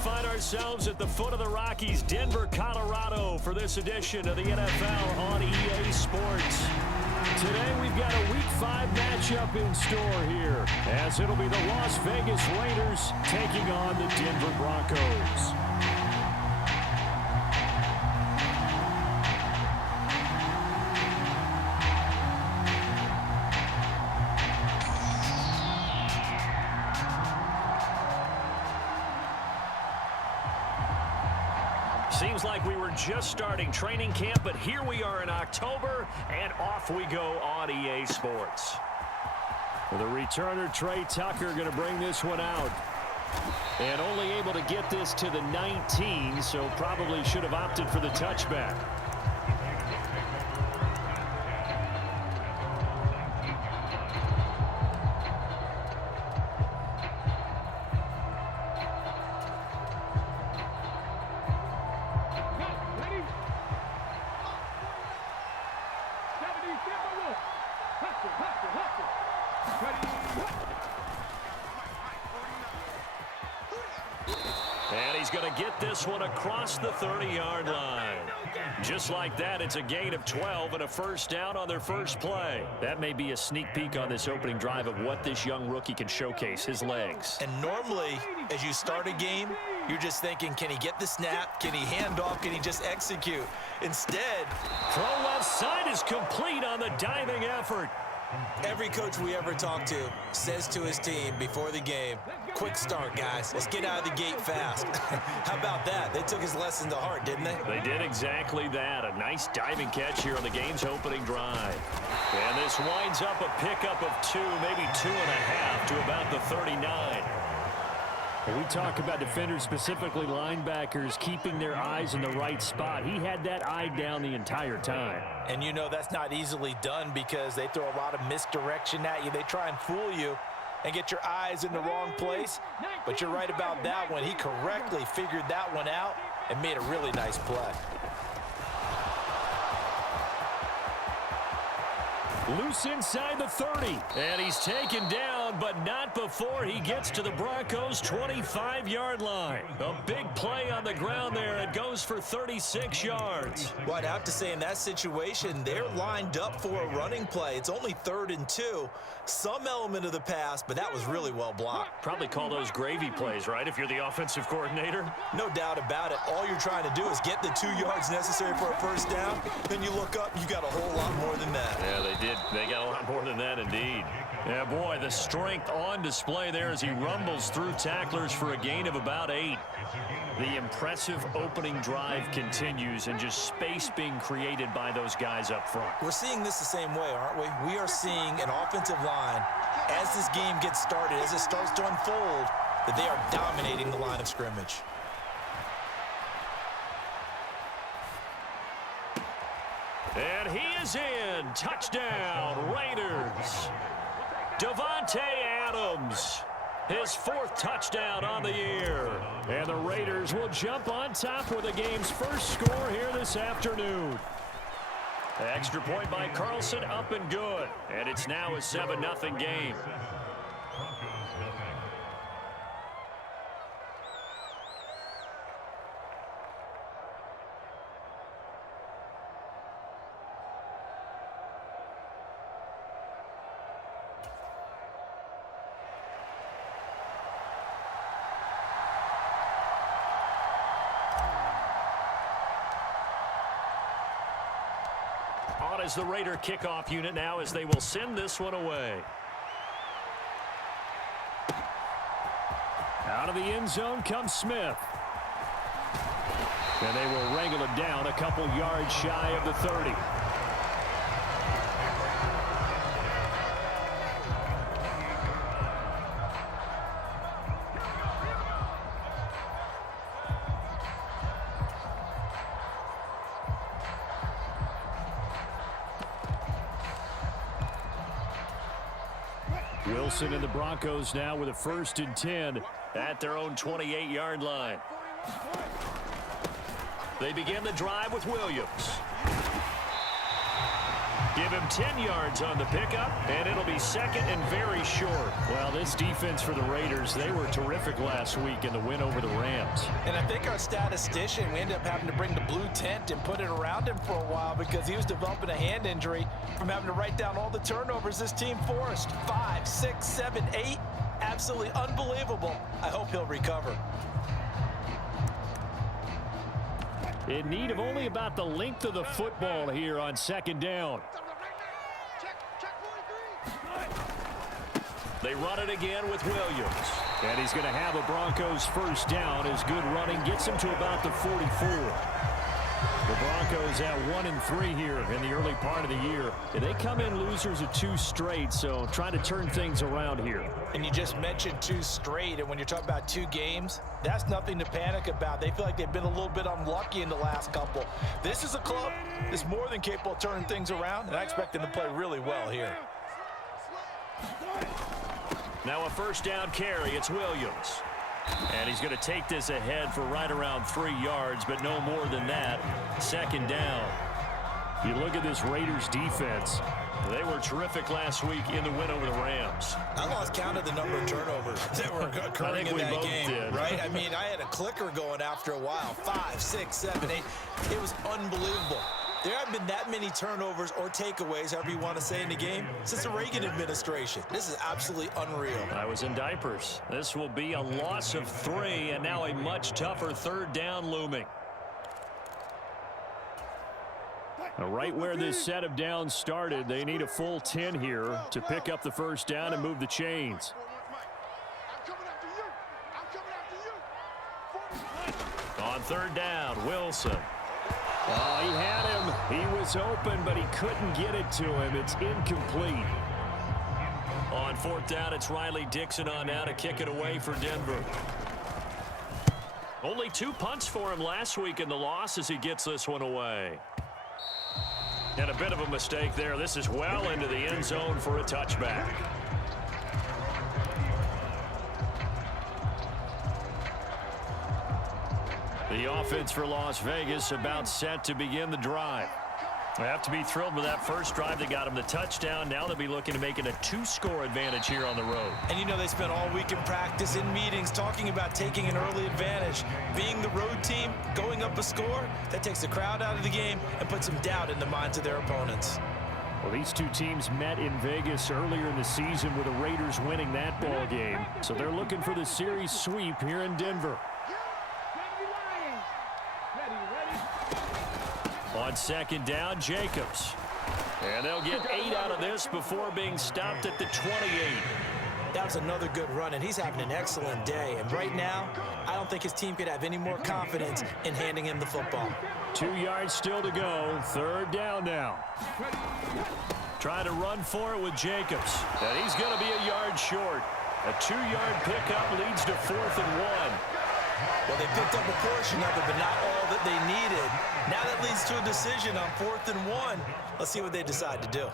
find ourselves at the foot of the Rockies, Denver, Colorado, for this edition of the NFL on EA Sports. Today we've got a Week 5 matchup in store here, as it'll be the Las Vegas Raiders taking on the Denver Broncos. Seems like we were just starting training camp, but here we are in October, and off we go on EA Sports. The returner, Trey Tucker, going to bring this one out. And only able to get this to the 19, so probably should have opted for the touchback. And he's going to get this one across the 30-yard line. Just like that, it's a gain of 12 and a first down on their first play. That may be a sneak peek on this opening drive of what this young rookie can showcase, his legs. And normally, as you start a game, you're just thinking, can he get the snap? Can he hand off? Can he just execute? Instead, throw left side is complete on the diving effort. Every coach we ever talk to says to his team before the game, quick start, guys. Let's get out of the gate fast. How about that? They took his lesson to heart, didn't they? They did exactly that. A nice diving catch here on the game's opening drive. And this winds up a pickup of 2, maybe 2.5 to about the 39. When we talk about defenders, specifically linebackers, keeping their eyes in the right spot, he had that eye down the entire time. And you know that's not easily done because they throw a lot of misdirection at you. They try and fool you and get your eyes in the wrong place. But you're right about that one. He correctly figured that one out and made a really nice play. Loose inside the 30. And he's taken down, but not before he gets to the Broncos' 25-yard line. A big play on the ground there. It goes for 36 yards. Well, I'd have to say in that situation, they're lined up for a running play. It's only 3rd and 2. Some element of the pass, but that was really well blocked. Probably call those gravy plays, right, if you're the offensive coordinator? No doubt about it. All you're trying to do is get the 2 yards necessary for a first down. Then you look up, you got a whole lot more than that. Yeah, they did. They got a lot more than that, indeed. Yeah, boy, the strength on display there as he rumbles through tacklers for a gain of about 8. The impressive opening drive continues, and just space being created by those guys up front. We're seeing this the same way, aren't we? We are seeing an offensive line, as this game gets started, as it starts to unfold, that they are dominating the line of scrimmage. And he is in. Touchdown, Raiders. Davante Adams, his 4th touchdown on the year. And the Raiders will jump on top with the game's first score here this afternoon. Extra point by Carlson, up and good. And it's now a 7-0 game. On is the Raider kickoff unit now as they will send this one away. Out of the end zone comes Smith. And they will wrangle it down a couple yards shy of the 30. Wilson and the Broncos now with a 1st and 10 at their own 28-yard line. They begin the drive with Williams. Give him 10 yards on the pickup, and it'll be second and very short. Well, this defense for the Raiders, they were terrific last week in the win over the Rams. And I think our statistician, we ended up having to bring the blue tent and put it around him for a while because he was developing a hand injury from having to write down all the turnovers this team forced. 5, 6, 7, 8. Absolutely unbelievable. I hope he'll recover. In need of only about the length of the football here on second down. They run it again with Williams. And he's going to have a Broncos first down. His good running gets him to about the 44. The Broncos at 1-3 here in the early part of the year. And they come in losers of 2 straight, so trying to turn things around here. And you just mentioned 2 straight, and when you're talking about 2 games, that's nothing to panic about. They feel like they've been a little bit unlucky in the last couple. This is a club that's more than capable of turning things around, and I expect them to play really well here. Now a first down carry. It's Williams. And he's going to take this ahead for right around 3 yards, but no more than that. Second down. You look at this Raiders defense. They were terrific last week in the win over the Rams. I lost count of the number of turnovers that were occurring in that game, right? I mean, I had a clicker going after a while. 5, 6, 7, 8. It was unbelievable. There haven't been that many turnovers or takeaways, however you want to say, in the game since the Reagan administration. This is absolutely unreal. I was in diapers. This will be a loss of 3, and now a much tougher third down looming. Right where this set of downs started, they need a full 10 here to pick up the first down and move the chains. On third down, Wilson. Oh, he had him. He was open, but he couldn't get it to him. It's incomplete. On fourth down, it's Riley Dixon on now to kick it away for Denver. Only 2 punts for him last week in the loss as he gets this one away. And a bit of a mistake there. This is well into the end zone for a touchback. The offense for Las Vegas about set to begin the drive. They have to be thrilled with that first drive. They got him the touchdown. Now they'll be looking to make it a 2-score advantage here on the road. And you know they spent all week in practice, in meetings, talking about taking an early advantage. Being the road team, going up a score, that takes the crowd out of the game and puts some doubt in the minds of their opponents. Well, these 2 teams met in Vegas earlier in the season with the Raiders winning that ball game. So they're looking for the series sweep here in Denver. On second down, Jacobs. And they'll get 8 out of this before being stopped at the 28. That was another good run, and he's having an excellent day. And right now, I don't think his team could have any more confidence in handing him the football. 2 yards still to go. Third down now. Try to run for it with Jacobs. And he's going to be a yard short. A 2-yard pickup leads to 4th and 1. Well, they picked up a portion of it, but not all that they needed. Now that leads to a decision on 4th and 1. Let's see what they decide to do.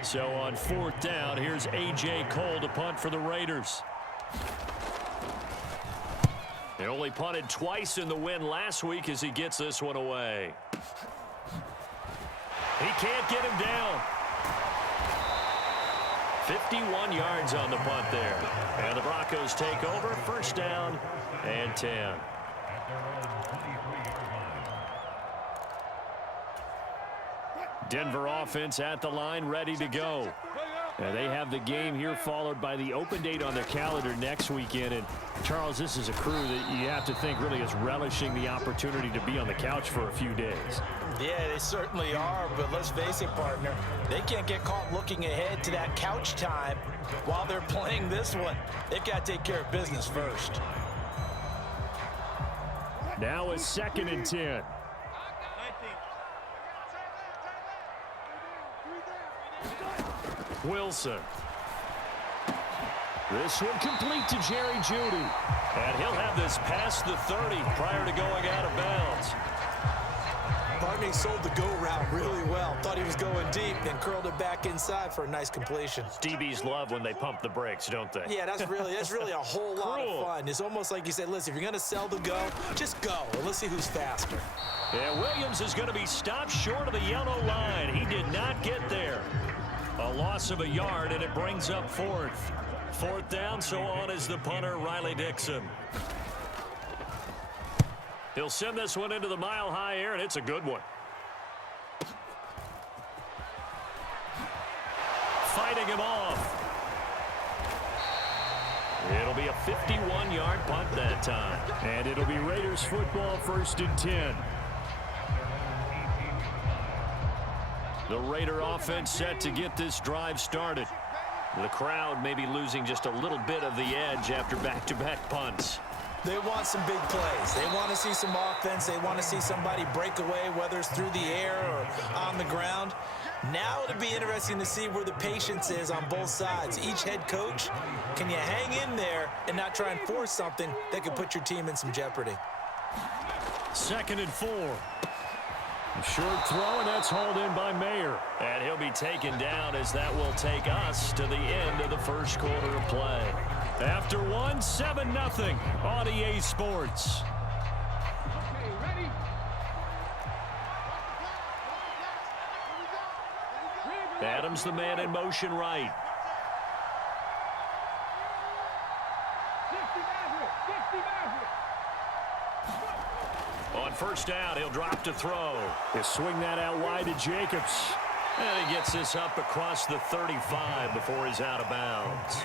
So on 4th down, here's A.J. Cole to punt for the Raiders. They only punted twice in the win last week as he gets this one away. He can't get him down. 51 yards on the punt there. And the Broncos take over. First down and 10. Denver offense at the line, ready to go. And they have the game here followed by the open date on their calendar next weekend. And Charles, this is a crew that you have to think really is relishing the opportunity to be on the couch for a few days. Yeah, they certainly are, but let's face it, partner, they can't get caught looking ahead to that couch time while they're playing this one. They've got to take care of business first. Now it's 2nd and 10. Wilson. This one complete to Jerry Jeudy. And he'll have this past the 30 prior to going out of bounds. Barney sold the go route really well. Thought he was going deep, then curled it back inside for a nice completion. DBs love when they pump the brakes, don't they? Yeah, that's really a whole lot of fun. It's almost like you said, listen, if you're going to sell the go, just go, and let's see who's faster. And Williams is going to be stopped short of the yellow line. He did not get there. A loss of a yard, and it brings up fourth. Fourth down, so on is the punter, Riley Dixon. He'll send this one into the mile-high air, and it's a good one. Fighting him off. It'll be a 51-yard punt that time. And it'll be Raiders football, 1st and 10. The Raider offense set to get this drive started. The crowd may be losing just a little bit of the edge after back-to-back punts. They want some big plays. They want to see some offense. They want to see somebody break away, whether it's through the air or on the ground. Now it'll be interesting to see where the patience is on both sides. Each head coach, can you hang in there and not try and force something that could put your team in some jeopardy? 2nd and 4. A short throw, and that's hauled in by Mayer. And he'll be taken down as that will take us to the end of the first quarter of play. After 7-0 on EA Sports. Adams the man in motion right. On first down, he'll drop to throw. He'll swing that out wide to Jacobs. And he gets this up across the 35 before he's out of bounds.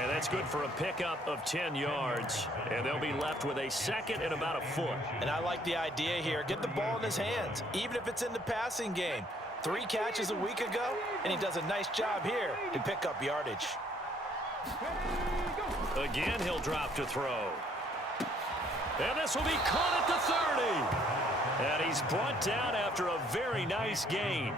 And that's good for a pickup of 10 yards. And they'll be left with a 2nd and about a foot. And I like the idea here. Get the ball in his hands, even if it's in the passing game. 3 catches a week ago, and he does a nice job here to pick up yardage. Again, he'll drop to throw. And this will be caught at the 30. And he's brought down after a very nice gain.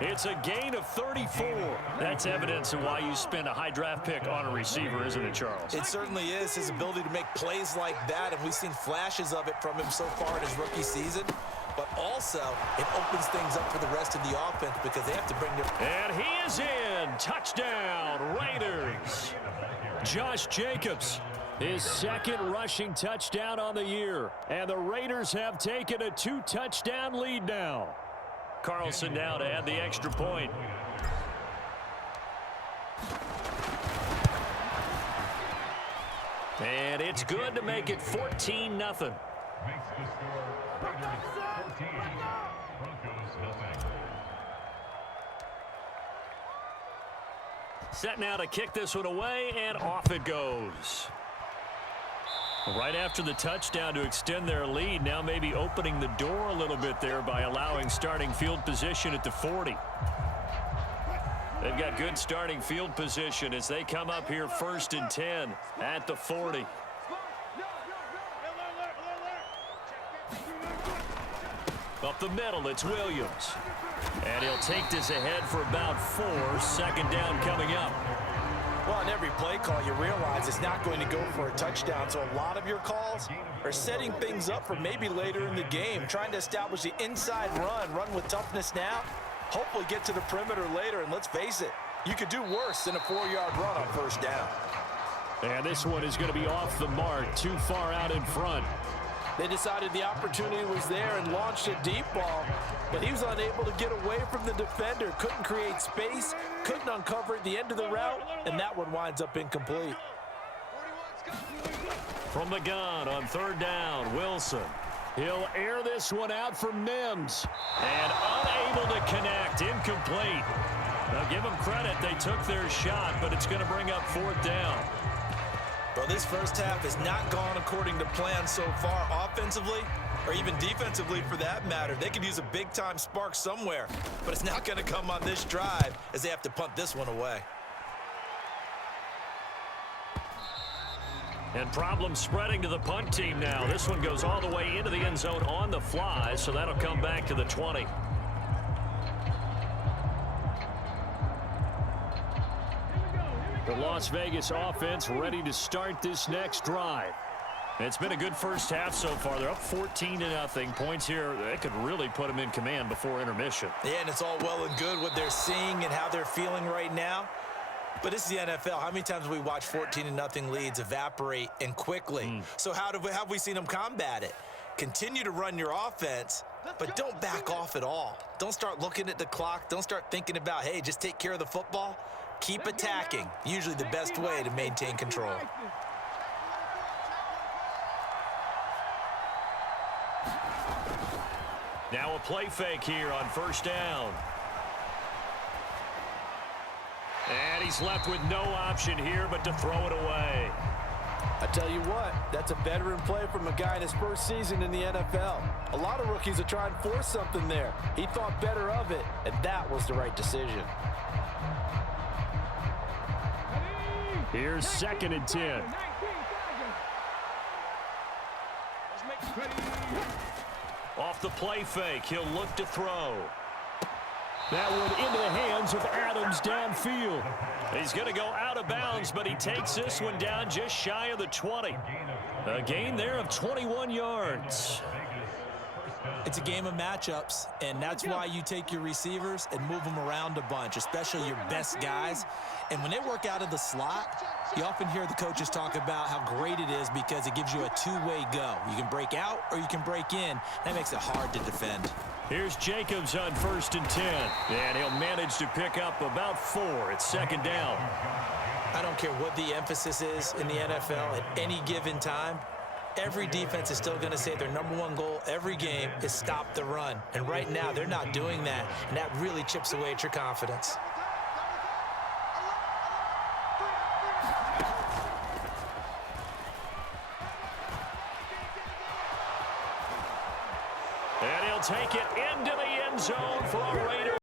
It's a gain of 34. That's evidence of why you spend a high draft pick on a receiver, isn't it, Charles? It certainly is. His ability to make plays like that, and we've seen flashes of it from him so far in his rookie season. But also, it opens things up for the rest of the offense because they have to bring their... And he is in. Touchdown, Raiders. Josh Jacobs, his 2nd rushing touchdown on the year. And the Raiders have taken a 2-touchdown lead now. Carlson now to add the extra point. And it's good to make it 14-0. Set now to kick this one away, and off it goes. Right after the touchdown to extend their lead, now maybe opening the door a little bit there by allowing starting field position at the 40. They've got good starting field position as they come up here 1st and 10 at the 40. Up the middle, it's Williams. And he'll take this ahead for about 4. 2nd down coming up. Well, on every play call, you realize it's not going to go for a touchdown. So a lot of your calls are setting things up for maybe later in the game, trying to establish the inside run with toughness now, hopefully get to the perimeter later. And let's face it, you could do worse than a 4-yard run on 1st down. And this one is going to be off the mark, too far out in front. They decided the opportunity was there and launched a deep ball, but he was unable to get away from the defender, couldn't create space, couldn't uncover at the end of the route, and that one winds up incomplete. From the gun on 3rd down, Wilson. He'll air this one out for Mims. And unable to connect, incomplete. Now give them credit, they took their shot, but it's going to bring up 4th down. Well, this first half has not gone according to plan so far offensively or even defensively for that matter. They could use a big-time spark somewhere, but it's not going to come on this drive as they have to punt this one away. And problems spreading to the punt team now. This one goes all the way into the end zone on the fly, so that'll come back to the 20. The The Las Vegas offense ready to start this next drive. It's been a good first half so far. They're up 14-0. Points here, they could really put them in command before intermission. Yeah, and it's all well and good what they're seeing and how they're feeling right now. But this is the NFL. How many times have we watched 14-0 leads evaporate and quickly? So how have we seen them combat it? Continue to run your offense, but don't back off at all. Don't start looking at the clock. Don't start thinking about, hey, just take care of the football. Keep attacking. Usually the best way to maintain control. Now a play fake here on first down. And he's left with no option here but to throw it away. I tell you what, that's a veteran play from a guy in his first season in the NFL. A lot of rookies are trying to force something there. He thought better of it, and that was the right decision. Here's 2nd and 10. Off the play fake, he'll look to throw. That one into the hands of Adams downfield. He's going to go out of bounds, but he takes this one down just shy of the 20. A gain there of 21 yards. It's a game of matchups, and that's why you take your receivers and move them around a bunch, especially your best guys. And when they work out of the slot, you often hear the coaches talk about how great it is because it gives you a two-way go. You can break out or you can break in. That makes it hard to defend. Here's Jacobs on 1st and 10. And he'll manage to pick up about 4. It's 2nd down. I don't care what the emphasis is in the NFL at any given time. Every defense is still going to say their #1 goal every game is stop the run. And right now, they're not doing that, and that really chips away at your confidence. And he'll take it into the end zone for a Raider.